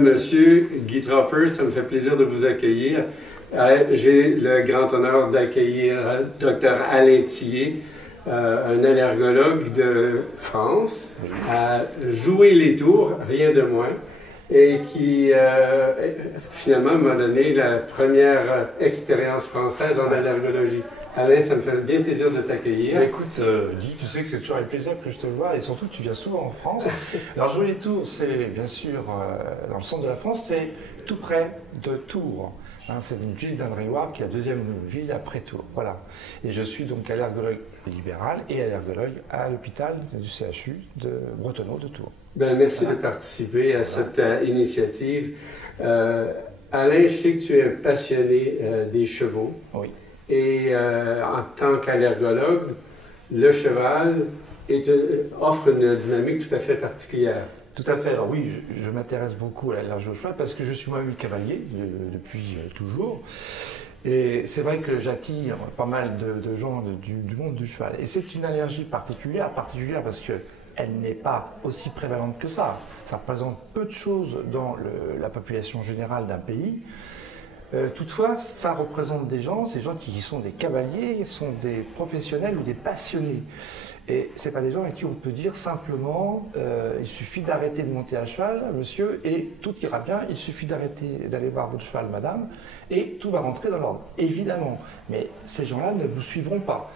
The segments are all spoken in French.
Mesdames, Messieurs, Guy Tropper, ça me fait plaisir de vous accueillir. J'ai le grand honneur d'accueillir Dr Alain Thillé, un allergologue de France, à jouer les tours, rien de moins, et qui finalement m'a donné la première expérience française en allergologie. Alain, ça me fait bien plaisir de t'accueillir. Écoute, Guy, tu sais que c'est toujours un plaisir que je te vois et surtout que tu viens souvent en France. Alors, Jouer les Tours, c'est bien sûr dans le centre de la France, c'est tout près de Tours. Hein, c'est une ville d'Indre-et-Loire qui est la deuxième ville après Tours. Voilà. Et je suis donc allergologue libéral et allergologue à l'hôpital du CHU de Bretonneau de Tours. Ben, merci de participer à cette initiative. Alain, je sais que tu es un passionné des chevaux. Oui. Et en tant qu'allergologue, le cheval offre une dynamique tout à fait particulière. Tout à fait. Alors oui, je m'intéresse beaucoup à l'allergie au cheval parce que je suis moi-même cavalier depuis toujours. Et c'est vrai que j'attire pas mal de gens du monde du cheval. Et c'est une allergie particulière parce qu'elle n'est pas aussi prévalente que ça. Ça représente peu de choses dans la population générale d'un pays. Toutefois, ça représente des gens, ces gens qui sont des cavaliers, sont des professionnels ou des passionnés. Et ce n'est pas des gens à qui on peut dire simplement il suffit d'arrêter de monter à cheval, monsieur, et tout ira bien, il suffit d'arrêter d'aller voir votre cheval, madame, et tout va rentrer dans l'ordre. Évidemment, mais ces gens-là ne vous suivront pas.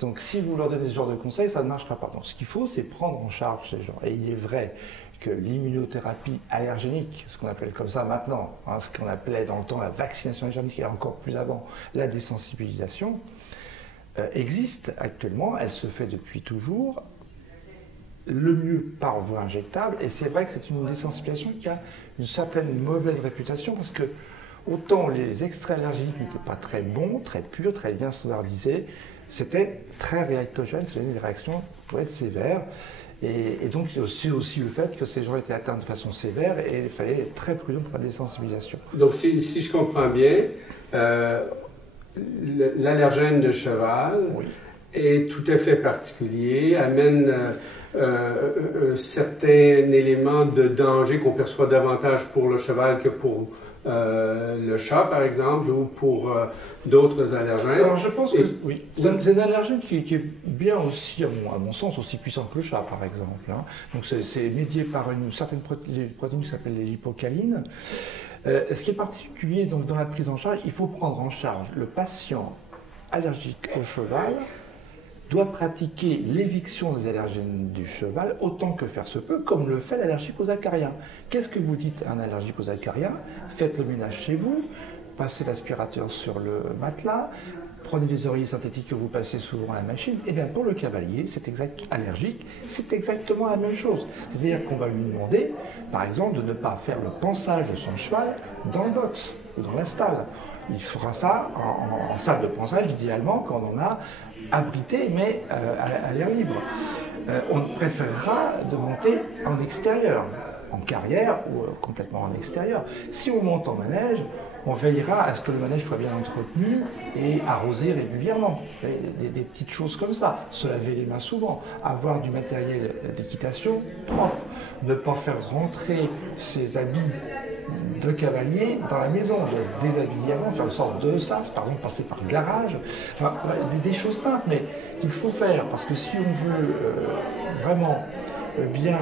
Donc si vous leur donnez ce genre de conseils, ça ne marchera pas. Donc ce qu'il faut, c'est prendre en charge ces gens. Et il est vrai que l'immunothérapie allergénique, ce qu'on appelle comme ça maintenant, hein, ce qu'on appelait dans le temps la vaccination allergénique et encore plus avant la désensibilisation, existe actuellement, elle se fait depuis toujours, le mieux par voie injectable, et c'est vrai que c'est une désensibilisation qui a une certaine mauvaise réputation parce que autant les extraits allergéniques n'étaient pas très bons, très purs, très bien standardisés, c'était très réactogène, c'était des réactions qui pouvaient être sévères. Et donc, c'est aussi le fait que ces gens étaient atteints de façon sévère et il fallait être très prudent pour la désensibilisation. Donc, si je comprends bien, l'allergène de cheval est tout à fait particulier, amène un certain élément de danger qu'on perçoit davantage pour le cheval que pour le chat, par exemple, ou pour d'autres allergènes. Alors, je pense que oui, c'est un allergène qui est bien aussi, à mon sens, aussi puissant que le chat, par exemple. Hein. Donc, c'est médié par une certaine protéine qui s'appelle les lipocalines. Ce qui est particulier donc, dans la prise en charge, il faut prendre en charge le patient allergique au cheval, doit pratiquer l'éviction des allergènes du cheval autant que faire se peut, comme le fait l'allergique aux acariens. Qu'est-ce que vous dites à un allergique aux acariens? Faites le ménage chez vous, passez l'aspirateur sur le matelas, prenez des oreillers synthétiques que vous passez souvent à la machine. Et bien pour le cavalier, allergique, c'est exactement la même chose. C'est-à-dire qu'on va lui demander, par exemple, de ne pas faire le pansage de son cheval dans le box ou dans la stalle. Il fera ça en salle de pansage, idéalement, quand on a abrité, mais à l'air libre. On préférera de monter en extérieur, en carrière ou complètement en extérieur. Si on monte en manège, on veillera à ce que le manège soit bien entretenu et arrosé régulièrement. Des petites choses comme ça. Se laver les mains souvent. Avoir du matériel d'équitation propre. Ne pas faire rentrer ses habits de cavalier dans la maison, on doit se déshabiller avant, faire une sorte de sas, par exemple passer par le garage, enfin, des choses simples, mais qu'il faut faire, parce que si on veut vraiment bien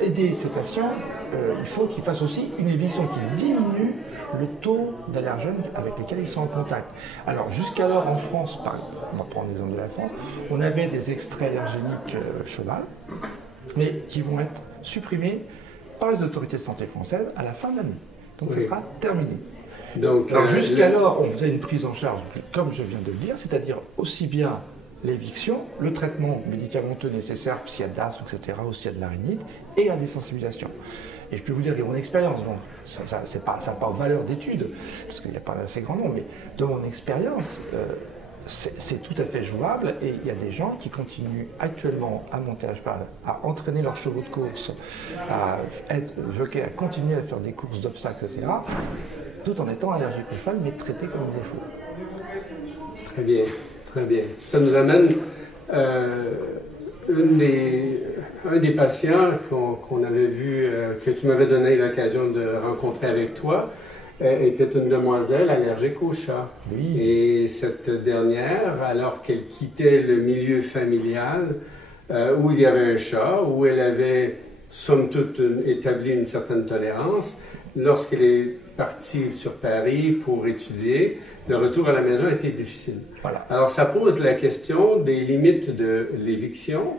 aider ces patients, il faut qu'ils fassent aussi une éviction qui diminue le taux d'allergènes avec lesquels ils sont en contact. Alors jusqu'alors en France, on va prendre l'exemple de la France, on avait des extraits allergéniques cheval, mais qui vont être supprimés par les autorités de santé françaises à la fin de l'année. Donc ça sera terminé. Donc jusqu'alors, on faisait une prise en charge, comme je viens de le dire, c'est-à-dire aussi bien l'éviction, le traitement médicamenteux nécessaire s'il y a de l'asthme, etc., ou s'il y a de la rhinite, et la désensibilisation. Et je peux vous dire que mon expérience, donc ça n'a pas valeur d'étude, parce qu'il n'y a pas assez grand nombre, mais de mon expérience, c'est tout à fait jouable et il y a des gens qui continuent actuellement à monter à cheval, à entraîner leurs chevaux de course, à être jockeys, à continuer à faire des courses d'obstacles, etc., tout en étant allergique au cheval, mais traités comme il le faut. Très bien, très bien. Ça nous amène un des patients qu'on avait vu, que tu m'avais donné l'occasion de rencontrer avec toi, était une demoiselle allergique au chat. Oui. Et cette dernière, alors qu'elle quittait le milieu familial, où il y avait un chat, où elle avait, somme toute, établi une certaine tolérance, lorsqu'elle est partie sur Paris pour étudier, le retour à la maison était difficile. Voilà. Alors, ça pose la question des limites de l'éviction.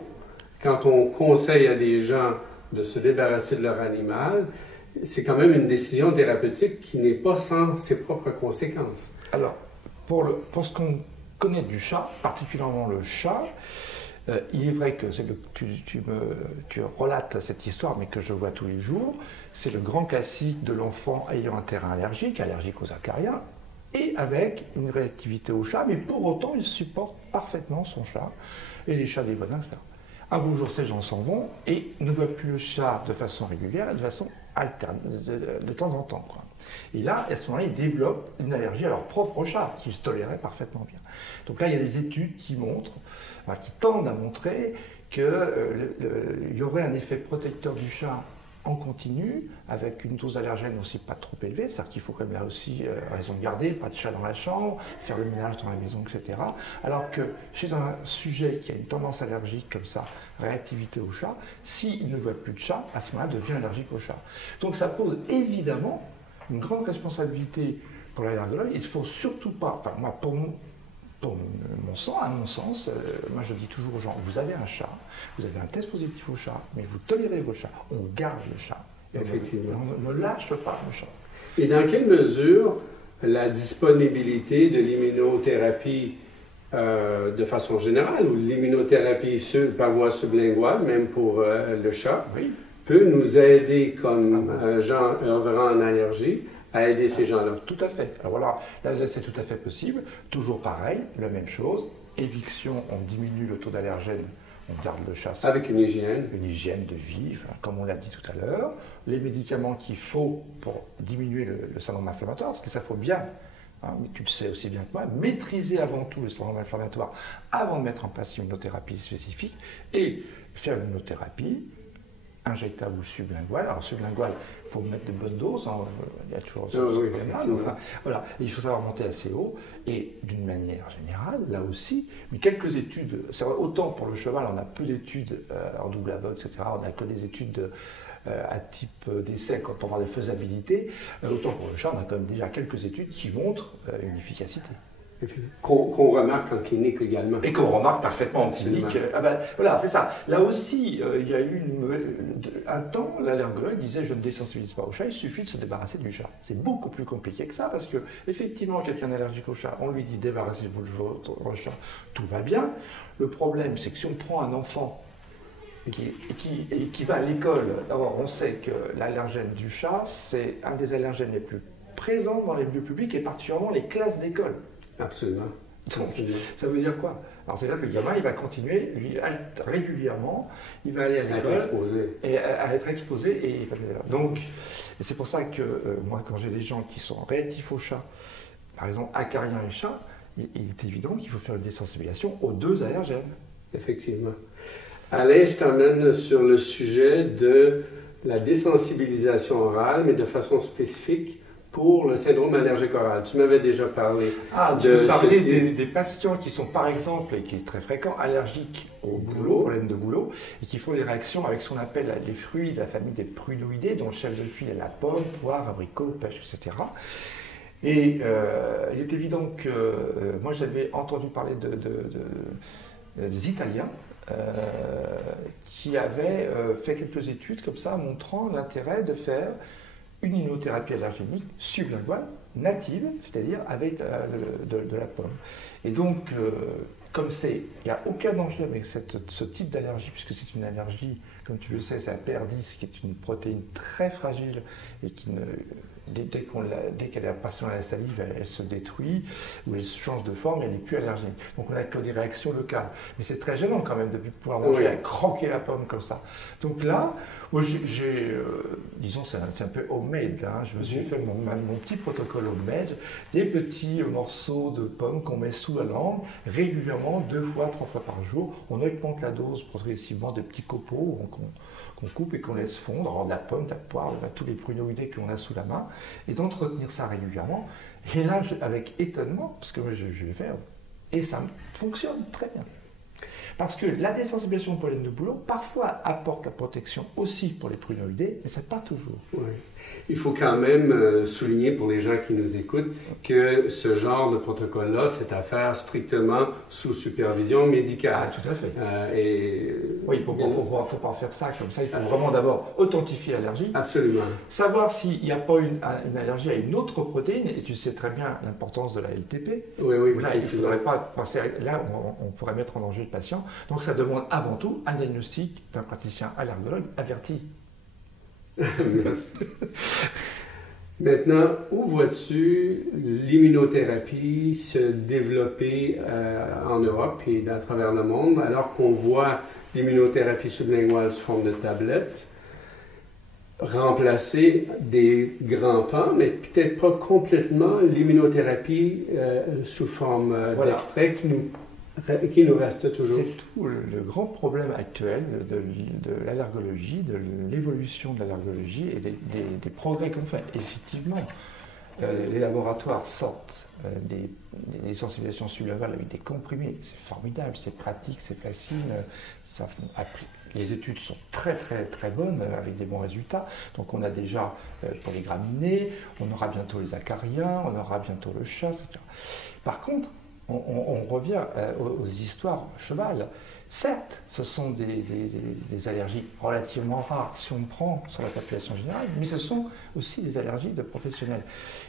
Quand on conseille à des gens de se débarrasser de leur animal, c'est quand même une décision thérapeutique qui n'est pas sans ses propres conséquences. Alors, pour ce qu'on connaît du chat, particulièrement le chat, il est vrai que tu relates cette histoire, mais que je vois tous les jours. C'est le grand classique de l'enfant ayant un terrain allergique aux acariens, et avec une réactivité au chat, mais pour autant, il supporte parfaitement son chat et les chats des voisins, etc. Un beau jour, ces gens s'en vont et ne voient plus le chat de façon régulière et de façon alterne, de temps en temps, quoi. Et là, à ce moment-là, ils développent une allergie à leur propre chat, qu'ils se toléraient parfaitement bien. Donc là, il y a des études qui tendent à montrer qu'il y aurait un effet protecteur du chat en continu, avec une dose allergène aussi pas trop élevée, c'est-à-dire qu'il faut quand même là aussi raison de garder, pas de chat dans la chambre, faire le ménage dans la maison, etc. Alors que chez un sujet qui a une tendance allergique comme ça, réactivité au chat, s'il ne voit plus de chat, à ce moment-là, devient allergique au chat. Donc ça pose évidemment une grande responsabilité pour l'allergologue. Il ne faut surtout pas, enfin moi pour mon sens, à mon sens, moi je dis toujours aux gens, vous avez un chat, vous avez un test positif au chat, mais vous tolérez vos chats, on garde le chat. Effectivement. On ne lâche pas le chat. Et dans quelle mesure la disponibilité de l'immunothérapie de façon générale, ou l'immunothérapie par voie sublinguale, même pour le chat, Oui. peut nous aider comme gens œuvrant en allergie à aider ces gens-là? Tout à fait. Alors voilà, là c'est tout à fait possible. Toujours pareil, la même chose. Éviction, on diminue le taux d'allergène, on garde le chat. Avec une hygiène. Une hygiène de vie, comme on l'a dit tout à l'heure. Les médicaments qu'il faut pour diminuer le syndrome inflammatoire, parce que ça faut bien, mais tu le sais aussi bien que moi, maîtriser avant tout le syndrome inflammatoire avant de mettre en place une immunothérapie spécifique et faire une immunothérapie injectable ou sublingual. Alors sublingual, il faut mettre de bonnes doses, il y a toujours voilà, il faut savoir monter assez haut, et d'une manière générale, là aussi, mais quelques études, c'est vrai, autant pour le cheval, on a peu d'études en double aveugle, etc., on n'a que des études à type d'essai pour voir de faisabilité, autant pour le chat, on a quand même déjà quelques études qui montrent une efficacité. Qu'on remarque en clinique également. Et qu'on remarque parfaitement en clinique. Voilà, c'est ça. Là aussi, il y a eu un temps, l'allergologue disait je ne désensibilise pas au chat, il suffit de se débarrasser du chat. C'est beaucoup plus compliqué que ça, parce que effectivement, quelqu'un allergique au chat, on lui dit débarrassez-vous de votre chat, tout va bien. Le problème, c'est que si on prend un enfant qui va à l'école, d'abord on sait que l'allergène du chat, c'est un des allergènes les plus présents dans les lieux publics, et particulièrement les classes d'école. Absolument. Donc, ça veut dire quoi? Alors c'est-à-dire que le gamin, il va continuer, lui, régulièrement, il va aller à l'école à être exposé. Et donc, c'est pour ça que moi, quand j'ai des gens qui sont réactifs au chat, par exemple acariens et chats, il est évident qu'il faut faire une désensibilisation aux deux allergènes. Effectivement. Alain, je t'emmène sur le sujet de la désensibilisation orale, mais de façon spécifique pour le syndrome allergique oral. Tu m'avais déjà parlé des patients qui sont, par exemple, et qui est très fréquent, allergiques au bouleau, au laine de bouleau, et qui font des réactions avec ce qu'on appelle les fruits de la famille des prunoïdés, dont le chef de file est la pomme, poire, abricot, pêche, etc. Et il est évident que moi j'avais entendu parler des Italiens qui avaient fait quelques études comme ça, montrant l'intérêt de faire une immunothérapie allergénique sublinguale, native, c'est-à-dire avec de la pomme. Et donc, comme il n'y a aucun danger avec ce type d'allergie, puisque c'est une allergie, comme tu le sais, c'est la PR10, qui est une protéine très fragile et qui dès qu'elle est passée dans la salive, elle se détruit, ou elle change de forme, elle n'est plus allergénique. Donc on n'a que des réactions locales. Mais c'est très gênant quand même de pouvoir manger, à croquer la pomme comme ça. Donc là, disons, c'est un peu homemade, hein. Je me suis fait mon petit protocole homemade, des petits morceaux de pommes qu'on met sous la langue régulièrement, 2 fois, 3 fois par jour. On augmente la dose progressivement de petits copeaux qu'on coupe et qu'on laisse fondre, alors de la pomme, de la poire, de tous les prunoïdés qu'on a sous la main, et d'entretenir ça régulièrement. Et là, avec étonnement, parce que moi je vais faire, et ça fonctionne très bien. Parce que la désensibilisation au pollen de bouleau, parfois apporte la protection aussi pour les prunoïdés, mais ce n'est pas toujours. Oui. Il faut quand même souligner pour les gens qui nous écoutent que ce genre de protocole-là, c'est à faire strictement sous supervision médicale. Ah, tout à fait. Oui, il ne faut pas faire ça comme ça. Il faut vraiment d'abord authentifier l'allergie. Absolument. Savoir s'il n'y a pas une allergie à une autre protéine, et tu sais très bien l'importance de la LTP. Oui. Là, il ne faudrait pas penser. Là, on pourrait mettre en danger le patient. Donc, ça demande avant tout un diagnostic d'un praticien allergologue averti. Merci. Maintenant, où vois-tu l'immunothérapie se développer en Europe et à travers le monde, alors qu'on voit l'immunothérapie sublinguale sous forme de tablette remplacer des grands pas, mais peut-être pas complètement l'immunothérapie sous forme d'extrait qui nous reste toujours. C'est tout le grand problème actuel de l'allergologie, de l'évolution de l'allergologie et des progrès qu'on fait. Effectivement, les laboratoires sortent des sensibilisations sublinguales avec des comprimés. C'est formidable, c'est pratique, c'est facile. Les études sont très bonnes, avec des bons résultats. Donc on a déjà pour les graminées, on aura bientôt les acariens, on aura bientôt le chat, etc. Par contre, on revient aux histoires cheval. Certes, ce sont des allergies relativement rares si on prend sur la population générale, mais ce sont aussi des allergies de professionnels.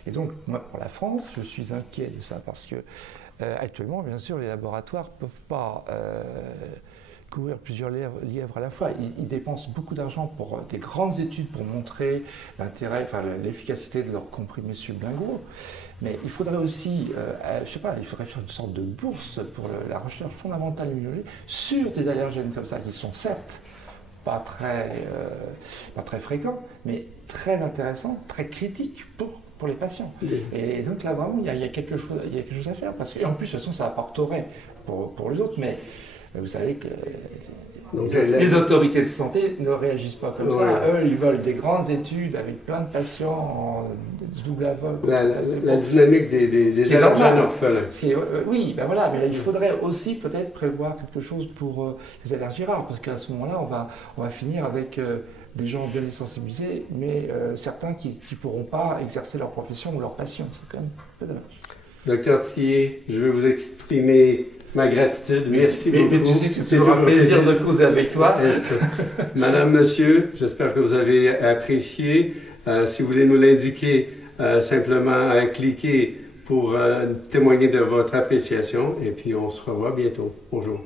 Et donc, moi, pour la France, je suis inquiet de ça parce que actuellement, bien sûr, les laboratoires ne peuvent pas courir plusieurs lièvres à la fois. Ils dépensent beaucoup d'argent pour des grandes études pour montrer l'intérêt, l'efficacité de leurs comprimés sublinguaux. Mais il faudrait aussi, je sais pas, il faudrait faire une sorte de bourse pour la recherche fondamentale immunologique sur des allergènes comme ça, qui sont certes pas très fréquents, mais très intéressants, très critiques pour les patients. Et donc là, vraiment, il y a quelque chose à faire. Et en plus, de toute façon, ça apporterait pour les autres, mais vous savez que donc, les autorités de santé ne réagissent pas comme ça. Eux, ils veulent des grandes études avec plein de patients en double aveugle. La dynamique des allergènes orphelins. Oui, ben voilà, mais là, il faudrait aussi peut-être prévoir quelque chose pour les allergies rares, parce qu'à ce moment-là, on va finir avec des gens bien sensibilisés, mais certains qui ne pourront pas exercer leur profession ou leur passion. C'est quand même un peu dommage. Docteur Thier, je veux vous exprimer ma gratitude. Merci beaucoup. Mais tu sais que c'est toujours un plaisir de causer avec toi. Madame, monsieur, j'espère que vous avez apprécié. Si vous voulez nous l'indiquer, simplement cliquez pour témoigner de votre appréciation. Et puis, on se revoit bientôt. Bonjour.